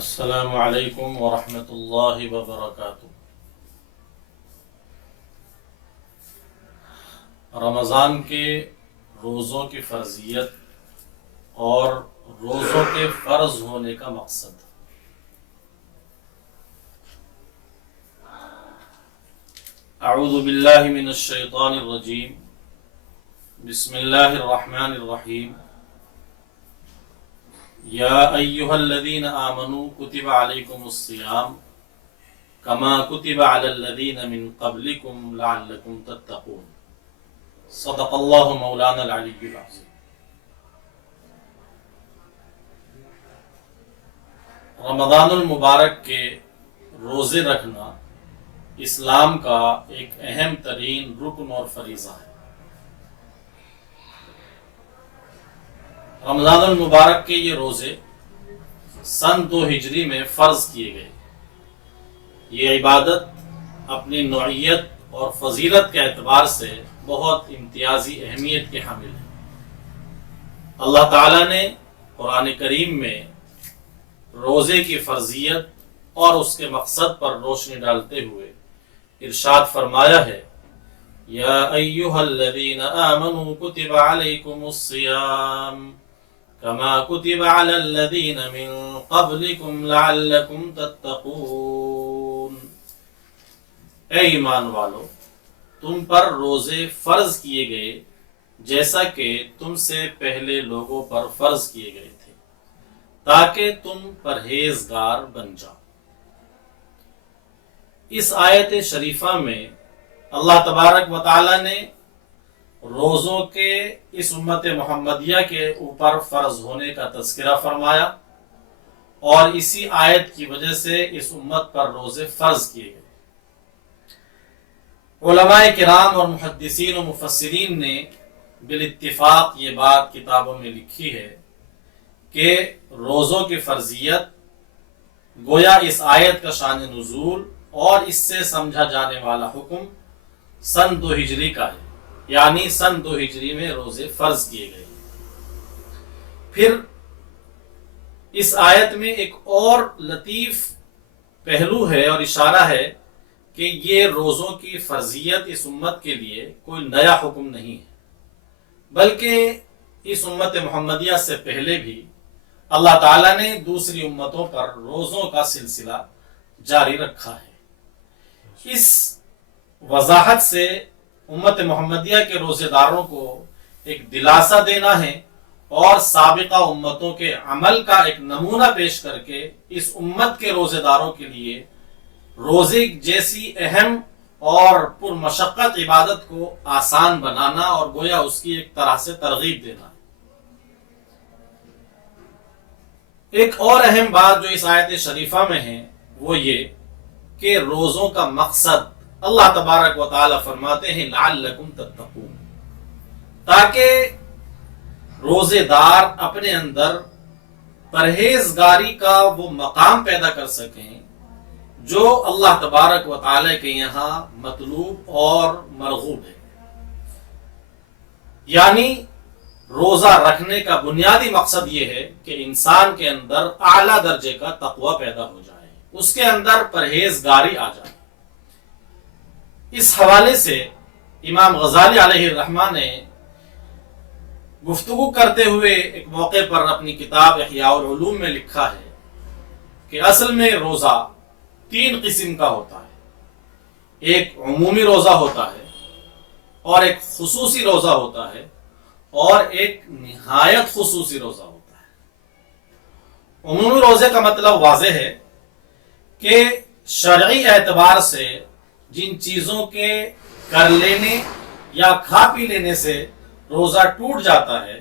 السلام علیکم ورحمۃ اللہ وبرکاتہ۔ رمضان کے روزوں کی فرضیت اور روزوں کے فرض ہونے کا مقصد۔ اعوذ باللہ من الشیطان الرجیم، بسم اللہ الرحمن الرحیم۔ یا ایہا الذین آمنوا کتب علیکم الصیام کما کتب علی الذین من قبلکم لعلکم تتقون۔ صدق اللہ مولانا العلی العظیم۔ رمضان المبارک کے روزے رکھنا اسلام کا ایک اہم ترین رکن اور فریضہ ہے۔ رمضان المبارک کے یہ روزے سن 2 ہجری میں فرض کیے گئے۔ یہ عبادت اپنی نوعیت اور فضیلت کے اعتبار سے بہت امتیازی اہمیت کے حامل ہے۔ اللہ تعالیٰ نے قرآن کریم میں روزے کی فرضیت اور اس کے مقصد پر روشنی ڈالتے ہوئے ارشاد فرمایا ہے، یا ایہا الذین آمنوا کتب علیکم الصیام کما کتب علی الذین من قبلکم لعلکم تتقون۔ اے ایمان والو، تم پر روزے فرض کیے گئے جیسا کہ تم سے پہلے لوگوں پر فرض کیے گئے تھے تاکہ تم پرہیزگار بن جاؤ۔ اس آیت شریفہ میں اللہ تبارک و تعالی نے روزوں کے اس امت محمدیہ کے اوپر فرض ہونے کا تذکرہ فرمایا، اور اسی آیت کی وجہ سے اس امت پر روزے فرض کیے گئے۔ علماء کرام اور محدثین و مفسرین نے بالاتفاق یہ بات کتابوں میں لکھی ہے کہ روزوں کی فرضیت گویا اس آیت کا شان نزول اور اس سے سمجھا جانے والا حکم سن 2 ہجری کا ہے، یعنی سن 2 ہجری میں روزے فرض کیے گئے۔ پھر اس آیت میں ایک اور لطیف پہلو ہے اور اشارہ ہے کہ یہ روزوں کی فرضیت اس امت کے لیے کوئی نیا حکم نہیں ہے، بلکہ اس امت محمدیہ سے پہلے بھی اللہ تعالیٰ نے دوسری امتوں پر روزوں کا سلسلہ جاری رکھا ہے۔ اس وضاحت سے امت محمدیہ کے روزے داروں کو ایک دلاسا دینا ہے اور سابقہ امتوں کے عمل کا ایک نمونہ پیش کر کے اس امت کے روزے داروں کے لیے روزے جیسی اہم اور پرمشقت عبادت کو آسان بنانا اور گویا اس کی ایک طرح سے ترغیب دینا ہے۔ ایک اور اہم بات جو اس آیت شریفہ میں ہے وہ یہ کہ روزوں کا مقصد اللہ تبارک و تعالی فرماتے ہیں لعلکم تتقون، تاکہ روزے دار اپنے اندر پرہیزگاری کا وہ مقام پیدا کر سکیں جو اللہ تبارک و تعالی کے یہاں مطلوب اور مرغوب ہے۔ یعنی روزہ رکھنے کا بنیادی مقصد یہ ہے کہ انسان کے اندر اعلیٰ درجے کا تقوی پیدا ہو جائے، اس کے اندر پرہیزگاری آ جائے۔ اس حوالے سے امام غزالی علیہ الرحمہ نے گفتگو کرتے ہوئے ایک موقع پر اپنی کتاب احیاء العلوم میں لکھا ہے کہ اصل میں روزہ 3 قسم کا ہوتا ہے۔ ایک عمومی روزہ ہوتا ہے، اور ایک خصوصی روزہ ہوتا ہے، اور ایک نہایت خصوصی روزہ ہوتا ہے۔ عمومی روزے کا مطلب واضح ہے کہ شرعی اعتبار سے جن چیزوں کے کر لینے یا کھا پی لینے سے روزہ ٹوٹ جاتا ہے،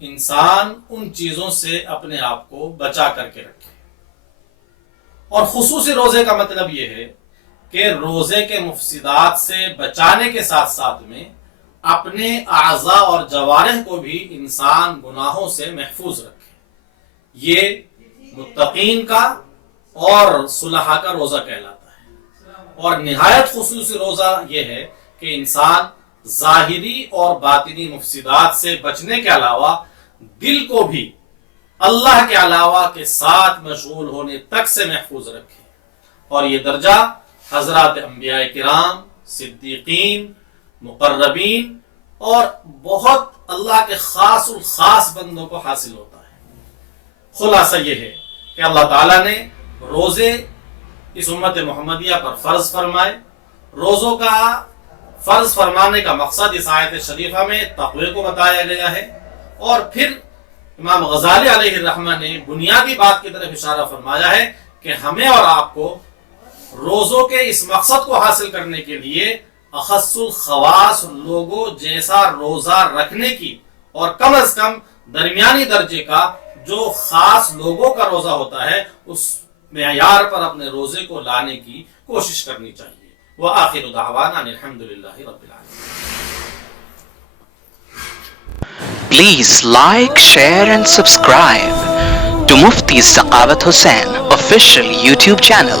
انسان ان چیزوں سے اپنے آپ کو بچا کر کے رکھے۔ اور خصوصی روزے کا مطلب یہ ہے کہ روزے کے مفسدات سے بچانے کے ساتھ ساتھ میں اپنے اعضاء اور جوارح کو بھی انسان گناہوں سے محفوظ رکھے۔ یہ متقین کا اور صلحاء کا روزہ کہلاتا ہے۔ اور نہایت خصوصی روزہ یہ ہے کہ انسان ظاہری اور باطنی مفسدات سے بچنے کے علاوہ دل کو بھی اللہ کے علاوہ کے ساتھ مشغول ہونے تک سے محفوظ رکھے، اور یہ درجہ حضرات انبیاء کرام، صدیقین، مقربین اور بہت اللہ کے خاص الخاص بندوں کو حاصل ہوتا ہے۔ خلاصہ یہ ہے کہ اللہ تعالیٰ نے روزے اس امت محمدیہ پر فرض فرمائے۔ روزوں کا فرض فرمانے کا مقصد اس آیت شریفہ میں تقوی کو بتایا گیا ہے، اور پھر امام غزالی علیہ الرحمہ نے بنیادی بات کی طرف اشارہ فرمایا ہے کہ ہمیں اور آپ کو روزوں کے اس مقصد کو حاصل کرنے کے لیے اخص الخواص لوگوں جیسا روزہ رکھنے کی، اور کم از کم درمیانی درجے کا جو خاص لوگوں کا روزہ ہوتا ہے اس معیار پر اپنے روزے کو لانے کی کوشش کرنی چاہیے۔ وآخر دعوانا الحمدللہ رب العالمین۔ Please like, share and subscribe to Mufti Saqavat Hussain official YouTube channel.